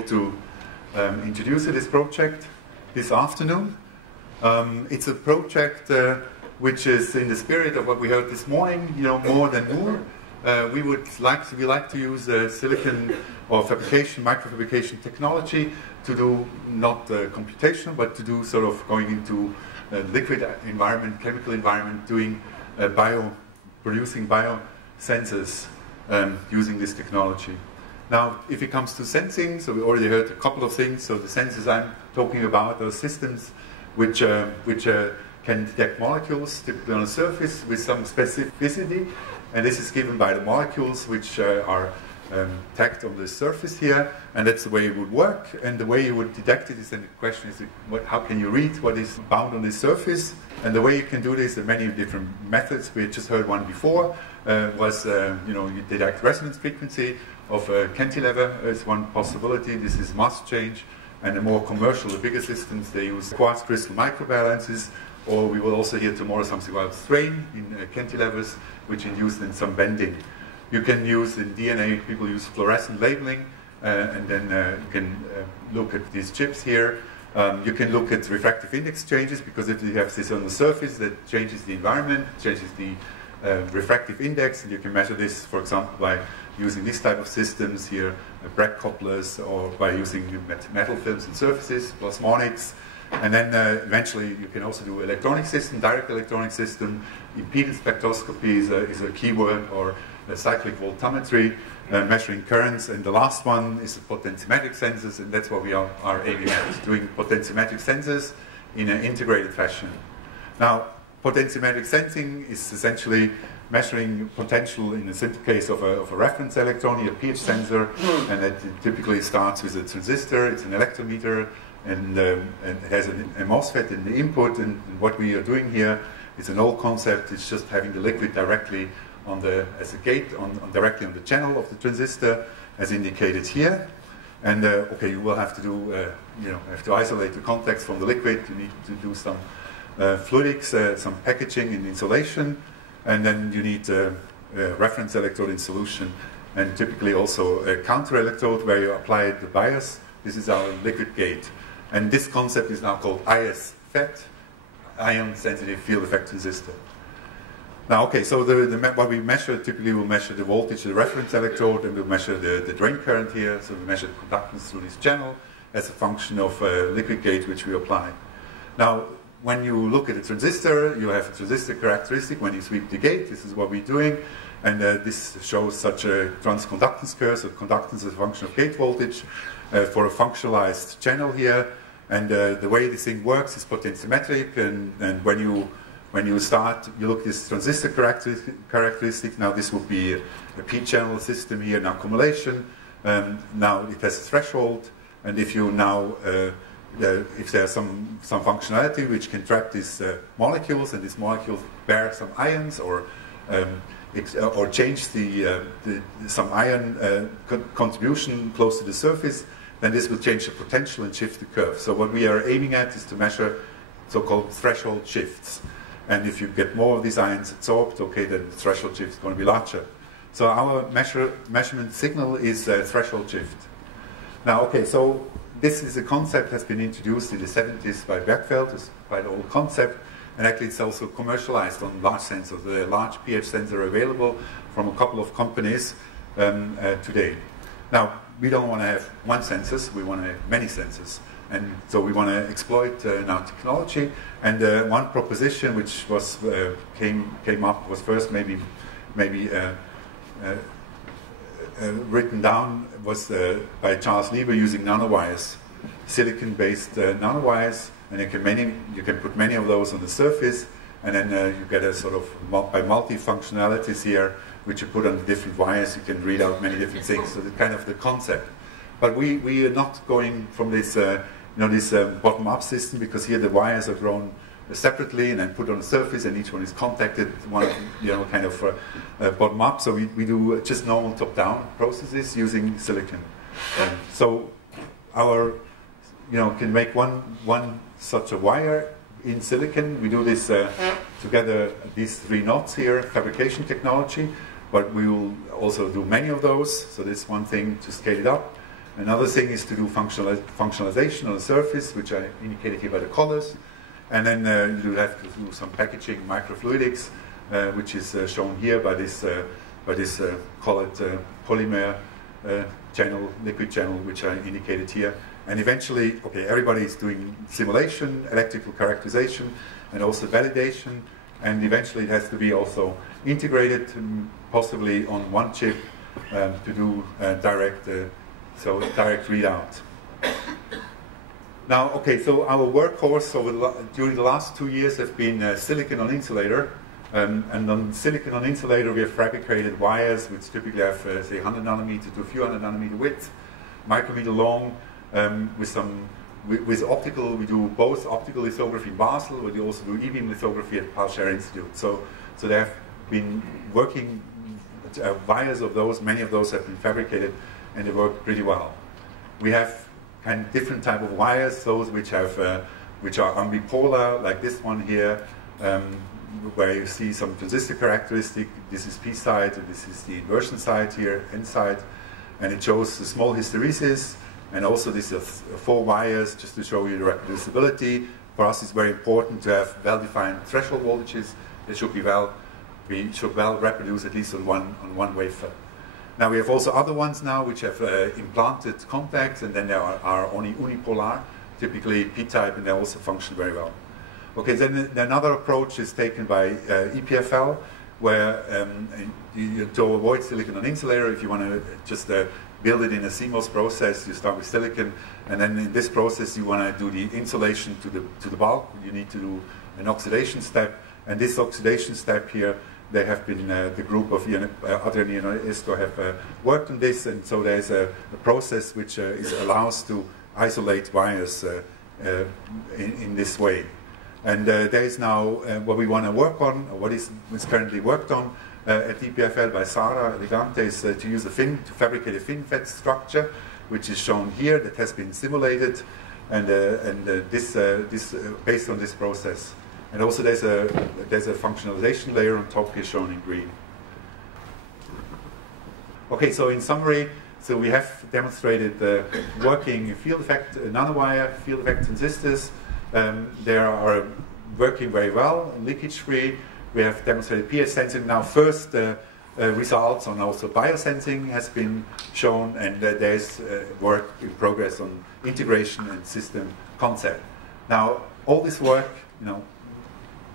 able to introduce this project this afternoon. It's a project which is in the spirit of what we heard this morning, more than more. We like to use silicon or fabrication, microfabrication technology to do not computation, but to do sort of going into liquid environment, chemical environment, doing producing biosensors using this technology. Now, if it comes to sensing, so we already heard a couple of things. So the sensors I'm talking about are systems which can detect molecules typically on a surface with some specificity, and this is given by the molecules which are tagged on the surface here, and that's the way it would work. And the way you would detect it is then the question is, how can you read what is bound on this surface? And the way you can do this, there are many different methods. We just heard one before, you detect resonance frequency of a cantilever is one possibility. This is mass change. And the more commercial, the bigger systems, they use quartz crystal microbalances, or we will also hear tomorrow something about strain in cantilevers, which induce then some bending. You can use in DNA, people use fluorescent labeling, and then you can look at these chips here. You can look at refractive index changes, because if you have this on the surface, that changes the environment, changes the refractive index, and you can measure this, for example, by using this type of systems here, Bragg couplers, or by using metal films and surfaces, plasmonics. And then eventually you can also do electronic system, direct electronic system. Impedance spectroscopy is a keyword, or cyclic voltammetry, measuring currents. And the last one is the potentiometric sensors, and that's what we are aiming at, doing potentiometric sensors in an integrated fashion. Now, potentiometric sensing is essentially measuring potential in a simple case of a reference electron, a pH sensor, and it typically starts with a transistor. It's an electrometer, and it has a MOSFET in the input. And what we are doing here is an old concept. It's just having the liquid directly as a gate directly on the channel of the transistor, as indicated here. And okay, you will have to do have to isolate the contacts from the liquid. You need to do some fluidics, some packaging and insulation, and then you need a reference electrode in solution, and typically also a counter electrode where you apply the bias. This is our liquid gate, and this concept is now called IS-FET, ion sensitive field effect transistor. Now, okay, so what we measure, typically we'll measure the voltage of the reference electrode, and we'll measure the drain current here. So we measure the conductance through this channel as a function of liquid gate which we apply. Now, when you look at a transistor, you have a transistor characteristic. When you sweep the gate, this is what we're doing, and this shows such a transconductance curve. So conductance is a function of gate voltage for a functionalized channel here. And the way this thing works is potentiometric, and when you start, you look at this transistor characteristic. Now this would be a p-channel system here, an accumulation. Now it has a threshold, and if you now if there's some functionality which can trap these molecules, and these molecules bear some ions, or change some ion contribution close to the surface, then this will change the potential and shift the curve. So what we are aiming at is to measure so-called threshold shifts. And if you get more of these ions absorbed, okay, then the threshold shift is going to be larger. So our measurement signal is a threshold shift. Now, okay, so this is a concept that's been introduced in the 70s by Bergfeld. It's quite an old concept, and actually it's also commercialized on large sensors. The large pH sensor available from a couple of companies today. Now, we don't want to have one sensor, we want to have many sensors. And so we want to exploit now technology. And one proposition which was came up was first maybe written down was by Charles Lieber, using nanowires, silicon-based nanowires, and you can put many of those on the surface, and then you get a sort of by multi-functionalities here, which you put on the different wires. You can read out many different things. So that's kind of the concept. But we are not going from this this bottom-up system, because here the wires are drawn separately and then put on the surface, and each one is contacted, kind of bottom-up. So we do just normal top-down processes using silicon. So our can make one such a wire in silicon. We do this together, these 3 knots here, fabrication technology, but we will also do many of those. So this one thing to scale it up. Another thing is to do functionalization on the surface, which I indicated here by the colors. And then you have to do some packaging, microfluidics, which is shown here by this colored polymer channel, liquid channel, which I indicated here. And eventually, okay, everybody is doing simulation, electrical characterization, and also validation. And eventually it has to be also integrated, possibly on one chip, to do direct readout. Now, okay, so our workhorse during the last 2 years have been silicon-on-insulator. And on silicon-on-insulator, we have fabricated wires which typically have, say, 100 nanometer to a few hundred nanometer width, micrometer long, with optical. We do both optical lithography in Basel, but we also do e-beam lithography at Palscher Institute. So they have been working, wires of those, many of those have been fabricated, and they work pretty well. We have kind of different type of wires, those which are ambipolar, like this one here, where you see some transistor characteristic. This is P side, and this is the inversion side here, N side, and it shows the small hysteresis. And also these are 4 wires, just to show you the reproducibility. For us, it's very important to have well-defined threshold voltages. We should well reproduce at least on one wafer. Now we have also other ones now which have implanted contacts, and then there are only unipolar, typically P-type, and they also function very well. Okay, then another approach is taken by EPFL, where to avoid silicon-on-insulator, if you want to just build it in a CMOS process, you start with silicon, and then in this process you want to do the insulation to the bulk. You need to do an oxidation step, and this oxidation step here, they have been, the group of other NanoWire have worked on this, and so there's a process which allows to isolate wires in this way. And there is now what we want to work on, or what is currently worked on at EPFL by Sara Elegante, is to use to fabricate a FinFET structure, which is shown here, that has been simulated, and this based on this process. And also there's a functionalization layer on top here shown in green. Okay, so in summary, so we have demonstrated working field effect nanowire, field effect transistors. They are working very well, leakage-free. We have demonstrated pH sensing. Now first results on also biosensing has been shown, and there's work in progress on integration and system concept. Now all this work,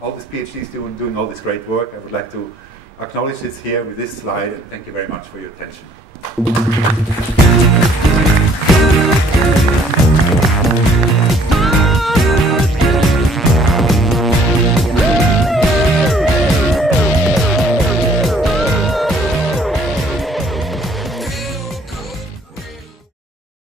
all these PhDs doing all this great work, I would like to acknowledge this here with this slide, and thank you very much for your attention.